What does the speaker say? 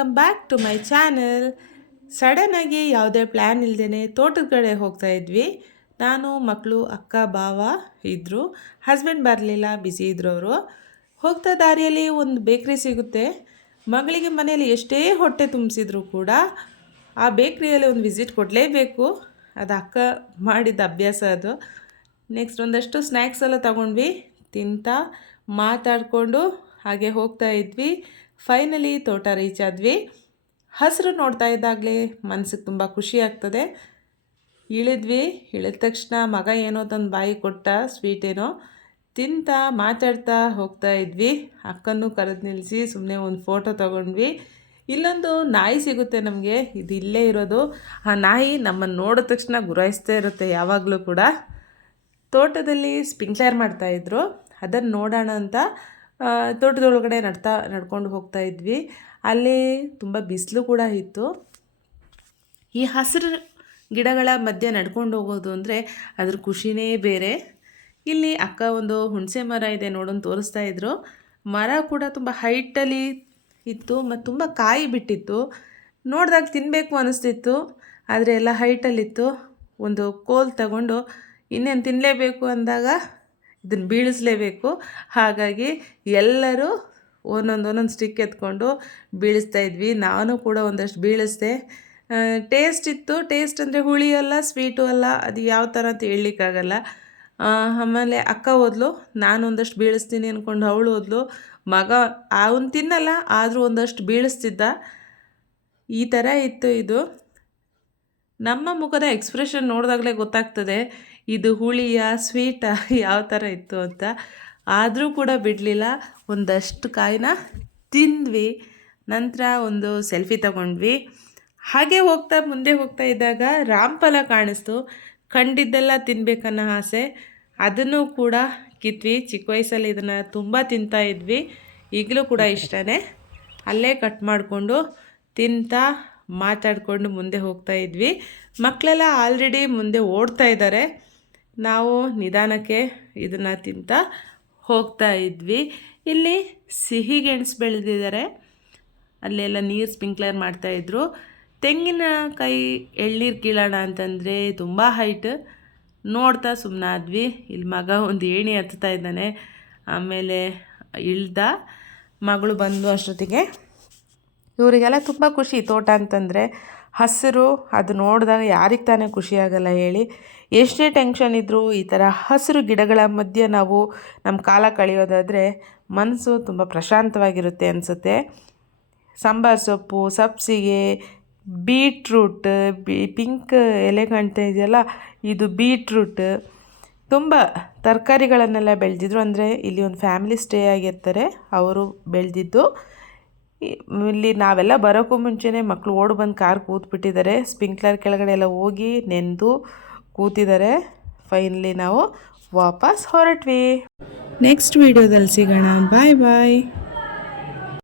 Welcome back to my channel. ಸಡನ್ನಾಗಿ ಯಾವುದೇ plan ಇಲ್ಲದೇ ತೋಟದ ಕಡೆ ಹೋಗ್ತಾ ಇದ್ವಿ. ನಾನು ಮಕ್ಕಳು ಅಕ್ಕ ಭಾವ ಇದ್ದರು. ಹಸ್ಬೆಂಡ್ ಬರಲಿಲ್ಲ, ಬ್ಯುಸಿ ಇದ್ರು ಅವರು. ಹೋಗ್ತಾ ದಾರಿಯಲ್ಲಿ ಒಂದು ಬೇಕ್ರಿ ಸಿಗುತ್ತೆ. ಮಗಳಿಗೆ ಮನೆಯಲ್ಲಿ ಎಷ್ಟೇ ಹೊಟ್ಟೆ ತುಂಬಿಸಿದ್ರು ಕೂಡ ಆ ಬೇಕ್ರಿಯಲ್ಲಿ ಒಂದು ವಿಸಿಟ್ ಕೊಡಲೇಬೇಕು. ಅದು ಅಕ್ಕ ಮಾಡಿದ ಅಭ್ಯಾಸ ಅದು. ನೆಕ್ಸ್ಟ್ ಒಂದಷ್ಟು ಸ್ನ್ಯಾಕ್ಸ್ ಎಲ್ಲ ತಗೊಂಡ್ವಿ. ತಿಂತಾ ಮಾತಾಡಿಕೊಂಡು ಹಾಗೆ ಹೋಗ್ತಾ ಇದ್ವಿ. ಫೈನಲಿ ತೋಟ ರೀಚ್ ಆದ್ವಿ. ಹಸಿರು ನೋಡ್ತಾ ಇದ್ದಾಗಲೇ ಮನಸ್ಸಿಗೆ ತುಂಬ ಖುಷಿ ಆಗ್ತದೆ. ಇಳಿದ್ವಿ. ಇಳಿದ ತಕ್ಷಣ ಮಗ ಏನೋ ತಂದು ಬಾಯಿ ಕೊಟ್ಟ, ಸ್ವೀಟ್ ಏನೋ ತಿಂತಾ ಮಾತಾಡ್ತಾ ಹೋಗ್ತಾ ಇದ್ವಿ. ಅಕ್ಕನ್ನು ಕರೆದು ನಿಲ್ಲಿಸಿ ಸುಮ್ಮನೆ ಒಂದು ಫೋಟೋ ತೊಗೊಂಡ್ವಿ. ಇಲ್ಲೊಂದು ನಾಯಿ ಸಿಗುತ್ತೆ ನಮಗೆ, ಇದು ಇಲ್ಲೇ ಇರೋದು. ಆ ನಾಯಿ ನಮ್ಮನ್ನು ನೋಡಿದ ತಕ್ಷಣ ಗುರಾಯಿಸ್ತಾ ಇರುತ್ತೆ ಯಾವಾಗಲೂ ಕೂಡ. ತೋಟದಲ್ಲಿ ಸ್ಪ್ರಿಂಕ್ಲರ್ ಮಾಡ್ತಾಯಿದ್ರು, ಅದನ್ನು ನೋಡೋಣ ಅಂತ ತೋಟದೊಳಗಡೆ ನಡ್ಕೊಂಡು ಹೋಗ್ತಾ ಇದ್ವಿ. ಅಲ್ಲಿ ತುಂಬ ಬಿಸಿಲು ಕೂಡ ಇತ್ತು. ಈ ಹಸಿರು ಗಿಡಗಳ ಮಧ್ಯೆ ನಡ್ಕೊಂಡು ಹೋಗೋದು ಅಂದರೆ ಅದ್ರ ಖುಷಿನೇ ಬೇರೆ. ಇಲ್ಲಿ ಅಕ್ಕ ಒಂದು ಹುಣಸೆ ಮರ ಇದೆ ನೋಡೋಣ ತೋರಿಸ್ತಾ ಇದ್ರು. ಮರ ಕೂಡ ತುಂಬ ಹೈಟಲ್ಲಿ ಇತ್ತು ಮತ್ತು ತುಂಬ ಕಾಯಿ ಬಿಟ್ಟಿತ್ತು. ನೋಡಿದಾಗ ತಿನ್ನಬೇಕು ಅನ್ನಿಸ್ತಿತ್ತು, ಆದರೆ ಎಲ್ಲ ಹೈಟಲ್ಲಿತ್ತು. ಒಂದು ಕೋಲ್ ತಗೊಂಡು ಇನ್ನೇನು ತಿನ್ನಲೇಬೇಕು ಅಂದಾಗ ಇದನ್ನು ಬೀಳಿಸಲೇಬೇಕು. ಹಾಗಾಗಿ ಎಲ್ಲರೂ ಒಂದೊಂದು ಸ್ಟಿಕ್ ಎತ್ಕೊಂಡು ಬೀಳಿಸ್ತಾ ಇದ್ವಿ. ನಾನು ಕೂಡ ಒಂದಷ್ಟು ಬೀಳಿಸ್ದೆ. ಟೇಸ್ಟ್ ಇತ್ತು. ಟೇಸ್ಟ್ ಅಂದರೆ ಹುಳಿ ಅಲ್ಲ, ಸ್ವೀಟು ಅಲ್ಲ, ಅದು ಯಾವ ಥರ ಅಂತ ಹೇಳಲಿಕ್ಕಾಗಲ್ಲ. ಆಮೇಲೆ ಅಕ್ಕ ಹೋದ್ಲು, ನಾನು ಒಂದಷ್ಟು ಬೀಳಿಸ್ತೀನಿ ಅಂದ್ಕೊಂಡು ಅವಳು ಹೋದ್ಲು. ಮಗ ಅವನು ತಿನ್ನಲ್ಲ, ಆದರೂ ಒಂದಷ್ಟು ಬೀಳಿಸ್ತಿದ್ದ. ಈ ಥರ ಇತ್ತು ಇದು. ನಮ್ಮ ಮುಖದ ಎಕ್ಸ್ಪ್ರೆಷನ್ ನೋಡಿದಾಗಲೇ ಗೊತ್ತಾಗ್ತದೆ ಇದು ಹುಳಿಯ ಸ್ವೀಟಾ ಯಾವ ಥರ ಇತ್ತು ಅಂತ. ಆದರೂ ಕೂಡ ಬಿಡಲಿಲ್ಲ, ಒಂದಷ್ಟು ಕಾಯಿನ ತಿಂದ್ವಿ. ನಂತರ ಒಂದು ಸೆಲ್ಫಿ ತಗೊಂಡ್ವಿ. ಹಾಗೆ ಮುಂದೆ ಹೋಗ್ತಾ ಇದ್ದಾಗ ರಾಮಫಲ ಕಾಣಿಸ್ತು. ಕಂಡಿದ್ದೆಲ್ಲ ತಿನ್ನಬೇಕನ್ನೋ ಆಸೆ, ಅದನ್ನು ಕೂಡ ಕಿತ್ವಿ. ಚಿಕ್ಕ ವಯಸ್ಸಲ್ಲಿ ಇದನ್ನು ತುಂಬ ತಿಂತಾ ಇದ್ವಿ, ಈಗಲೂ ಕೂಡ ಇಷ್ಟನೇ. ಅಲ್ಲೇ ಕಟ್ ಮಾಡಿಕೊಂಡು ತಿಂತಾ ಮಾತಾಡಿಕೊಂಡು ಮುಂದೆ ಹೋಗ್ತಾ ಇದ್ವಿ. ಮಕ್ಕಳೆಲ್ಲ ಆಲ್ರೆಡಿ ಮುಂದೆ ಓಡ್ತಾ ಇದ್ದಾರೆ. ನಾವು ನಿಧಾನಕ್ಕೆ ಇದನ್ನು ತಿಂತಾ ಹೋಗ್ತಾ ಇದ್ವಿ. ಇಲ್ಲಿ ಸಿಹಿ ಗೆಣಸು ಬೆಳೆದಿದ್ದಾರೆ, ಅಲ್ಲೆಲ್ಲ ನೀರು ಸ್ಪ್ರಿಂಕ್ಲರ್ ಮಾಡ್ತಾಯಿದ್ರು. ತೆಂಗಿನಕಾಯಿ ಎಳ್ನೀರು ಕೀಳೋಣ ಅಂತಂದರೆ ತುಂಬ ಹೈಟ್. ನೋಡ್ತಾ ಸುಮ್ಮನಾದ್ವಿ. ಇಲ್ಲಿ ಮಗ ಒಂದು ಏಣಿ ಹತ್ತುತ್ತಾ ಇದ್ದಾನೆ. ಆಮೇಲೆ ಇಳ್ದ. ಮಗಳು ಬಂದು ಅಷ್ಟೊತ್ತಿಗೆ. ಇವರಿಗೆಲ್ಲ ತುಂಬ ಖುಷಿ ತೋಟ ಅಂತಂದರೆ. ಹಸಿರು ಅದು ನೋಡಿದಾಗ ಯಾರಿಗೆ ತಾನೇ ಖುಷಿ ಆಗಲ್ಲ ಹೇಳಿ. ಎಷ್ಟೇ ಟೆನ್ಷನ್ ಇದ್ದರೂ ಈ ಥರ ಹಸಿರು ಗಿಡಗಳ ಮಧ್ಯೆ ನಾವು ನಮ್ಮ ಕಾಲ ಕಳೆಯೋದಾದರೆ ಮನಸ್ಸು ತುಂಬ ಪ್ರಶಾಂತವಾಗಿರುತ್ತೆ ಅನಿಸುತ್ತೆ. ಸಾಂಬಾರು ಸೊಪ್ಪು, ಸಬ್ಸಿಗೆ, ಬೀಟ್ರೂಟ್, ಪಿಂಕ್ ಎಲೆ ಕಾಣ್ತಾ ಇದೆಯಲ್ಲ, ಇದು ಬೀಟ್ರೂಟ್. ತುಂಬ ತರಕಾರಿಗಳನ್ನೆಲ್ಲ ಬೆಳೆದಿದ್ರು. ಅಂದರೆ ಇಲ್ಲಿ ಒಂದು ಫ್ಯಾಮಿಲಿ ಸ್ಟೇ ಆಗಿರ್ತಾರೆ, ಅವರು ಬೆಳೆದಿದ್ದು. ಇಲ್ಲಿ ನಾವೆಲ್ಲ ಬರೋಕ್ಕೂ ಮುಂಚೆನೇ ಮಕ್ಕಳು ಓಡಿ ಬಂದು ಕಾರ್ ಕೂತ್ಬಿಟ್ಟಿದ್ದಾರೆ. ಸ್ಪ್ರಿಂಕ್ಲರ್ ಕೆಳಗಡೆ ಎಲ್ಲ ಹೋಗಿ ನೆಂದು ಕೂತಿದ್ದಾರೆ. ಫೈನಲಿ ನಾವು ವಾಪಸ್ ಹೊರಟ್ವಿ. ನೆಕ್ಸ್ಟ್ ವೀಡಿಯೋದಲ್ಲಿ ಸಿಗೋಣ. ಬಾಯ್ ಬಾಯ್.